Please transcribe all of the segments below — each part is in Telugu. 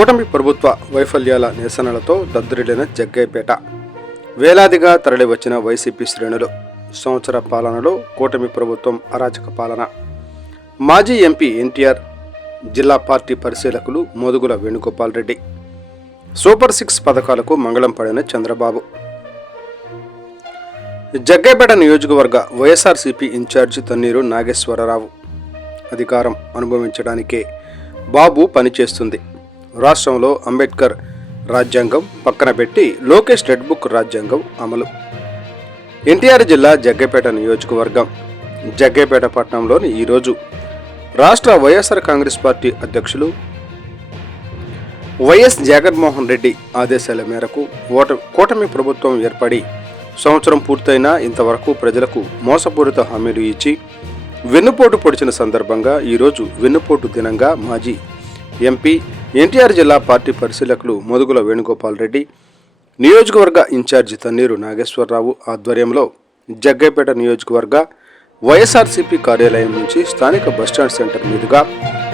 కూటమి ప్రభుత్వ వైఫల్యాల నిరసనలతో దద్దరిల్లిన జగ్గయ్యపేట. వేలాదిగా తరలివచ్చిన వైసీపీ శ్రేణులు. సంవత్సర పాలనలో కూటమి ప్రభుత్వం అరాచక పాలన. మాజీ ఎంపీ ఎన్టీఆర్, జిల్లా పార్టీ పరిశీలకులు మోదుగుల వేణుగోపాల్ రెడ్డి. సూపర్ 6 పథకాలకు మంగళం పడిన చంద్రబాబు. జగ్గయ్యపేట నియోజకవర్గ వైఎస్ఆర్సీపీ ఇన్ఛార్జి తన్నీరు నాగేశ్వరరావు. అధికారం అనుభవించడానికే బాబు పనిచేస్తుంది. రాష్ట్రంలో అంబేద్కర్ రాజ్యాంగం పక్కన పెట్టి లోకేష్ రెడ్ బుక్ రాజ్యాంగం అమలు. ఎన్టీఆర్ జిల్లా జగ్గయ్యపేట నియోజకవర్గం. జగ్గయ్యపేట పట్టణంలోని ఈరోజు రాష్ట్ర వైఎస్ఆర్ కాంగ్రెస్ పార్టీ అధ్యక్షులు వైఎస్ జగన్మోహన్ రెడ్డి ఆదేశాల మేరకు కూటమి ప్రభుత్వం ఏర్పడి సంవత్సరం పూర్తయినా ఇంతవరకు ప్రజలకు మోసపూరిత హామీలు ఇచ్చి వెన్నుపోటు పొడిచిన సందర్భంగా ఈరోజు వెన్నుపోటు దినంగా మాజీ ఎంపీ ఎన్టీఆర్ జిల్లా పార్టీ పరిశీలకులు మోదుగుల వేణుగోపాల్ రెడ్డి, నియోజకవర్గ ఇన్ఛార్జి తన్నీరు నాగేశ్వరరావు ఆధ్వర్యంలో జగ్గయ్యపేట నియోజకవర్గ వైఎస్ఆర్సీపీ కార్యాలయం నుంచి స్థానిక బస్టాండ్ సెంటర్ మీదుగా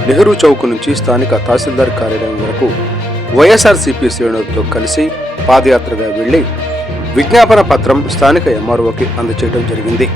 నెహ్రూ చౌక్ నుంచి స్థానిక తహసీల్దార్ కార్యాలయం వరకు వైఎస్ఆర్సీపీ శ్రేణులతో కలిసి పాదయాత్రగా వెళ్లి విజ్ఞాపన పత్రం స్థానిక ఎంఆర్ఓకి అందజేయడం జరిగింది.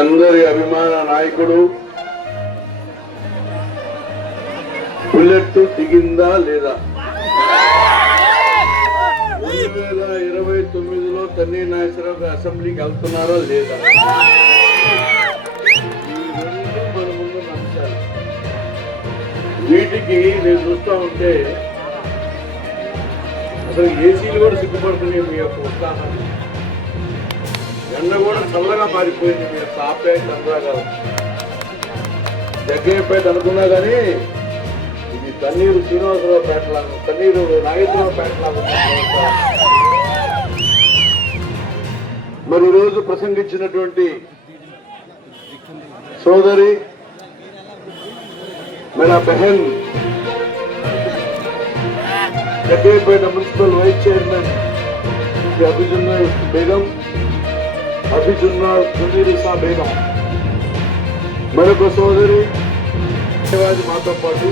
అందరి అభిమాన నాయకుడు బుల్లెట్ దిగిందా లేదా? 2029లో తన్నీర్ నాగేశ్వరరావు అసెంబ్లీకి వెళ్తున్నారా లేదా? ఈ రెండు మన ముందు అంశాలు. వీటికి నేను చూస్తా ఉంటే అసలు ఏసీలు కూడా సిగ్గుపడుతున్నాయి. మీ యొక్క ఉత్సాహాన్ని, ఎండ కూడా చల్లగా మారిపోయింది. మీ యొక్క ఆప్యాయత అనురాగాలు జగ్గయ్యపేట అనుకున్నా కానీ ఇది తన్నీరు శ్రీనివాసరావు పేటలాగా, తన్నీరు నాగేశ్వరరావు పేటలాగా. మరి ఈరోజు ప్రసంగించినటువంటి సోదరి मेरा बहन जगेपेट म्युनिसिपल वाइस चेयरमैन अभिजुन्ना बेगम अभिजुन्ना सुनीरिसा बेगम मरొక సోదరి మాతో పాటు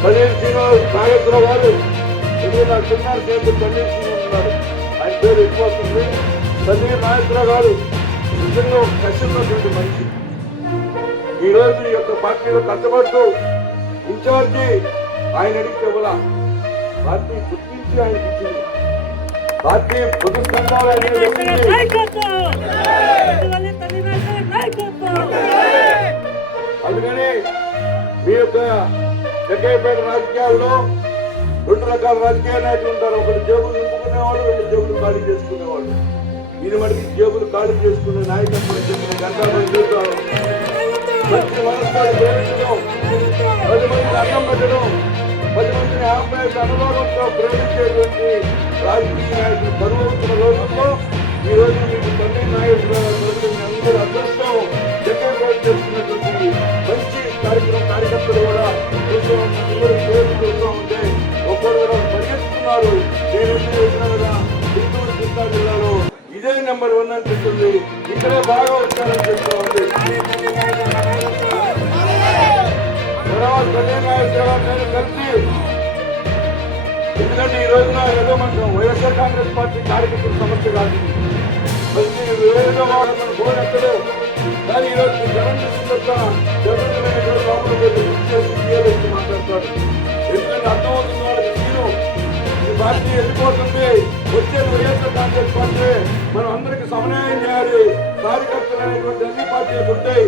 తన్నీర్ శ్రీనివాస్ నాగేశ్వరరావు గారు నాకు చిన్నారు చేతులు తన్నీర్ శ్రీనివాస్ ఉన్నారు. ఆయన పేరు ఎక్కువ వస్తుంది. తన్నీర్ నాగేశ్వరరావు గారు నిజంగా ఒక కష్టమైనటువంటి మనిషి. ఈ రోజు ఈ యొక్క పార్టీలో కష్టపడుతూ ఇన్ఛార్జి ఆయన అడిగితే కూడా పార్టీ గుర్తించి ఆయనకి ఇచ్చింది. పార్టీ ప్రతిస్పందాలు అందుకని మీ యొక్క జగ్గయ్యపేట రాజకీయాల్లో రెండు రకాల రాజకీయ నాయకులు ఉంటారు. ఒకటి జేబులు నింపుకునేవాళ్ళు, రెండు జేబులు ఖాళీ చేసుకునేవాళ్ళు. ఇది మనకి జేబులు ఖాళీ చేసుకునే నాయకత్వం గంటలు చూస్తారు. మంచి మనస్సులు ప్రేమించడం, 10 మందిని అన్నం పెట్టడం, 10 మందిని ఆప్యాయత అనుభవంతో ప్రేమించేటువంటి రాజకీయ నాయకులు కరువవుతున్న రోజుల్లో ఈ రోజు మీకు తన్నీర్ నాగేశ్వరరావు అందరూ అదృష్టం జగ్గయ్యపేట చేస్తున్నటువంటి మంచి కార్యకర్తలు కూడా చూస్తూ ఉంటే ఒక్కరు కూడా పరిగెత్తుతున్నారు. నేను వచ్చిన కదా గుంటూరు కృష్ణా జిల్లాలో ఇదే నెంబర్ 1 అని చెప్తుంది. ఇక్కడే బాగా వచ్చారని చెప్తా ఉంది. కలిసి ఎందుకంటే ఈ రోజున ఏదో మనం వైఎస్ఆర్ కాంగ్రెస్ పార్టీ కార్యకర్తల సమస్య కాదు. మంచి ఏదో మనం కోరెక్కడు. కానీ ఈరోజు జగన్ చేసి మాట్లాడతాడు. ఎందుకంటే అర్థమవుతుంది వాళ్ళకి తీరు. ఈ పార్టీ వెళ్ళిపోతుంది, వచ్చేది వైఎస్ఆర్ కాంగ్రెస్ పార్టీ. మనం అందరికి సమన్వయం చేయాలి. కార్యకర్తలు అనేటువంటి అన్ని పార్టీలు ఉంటాయి.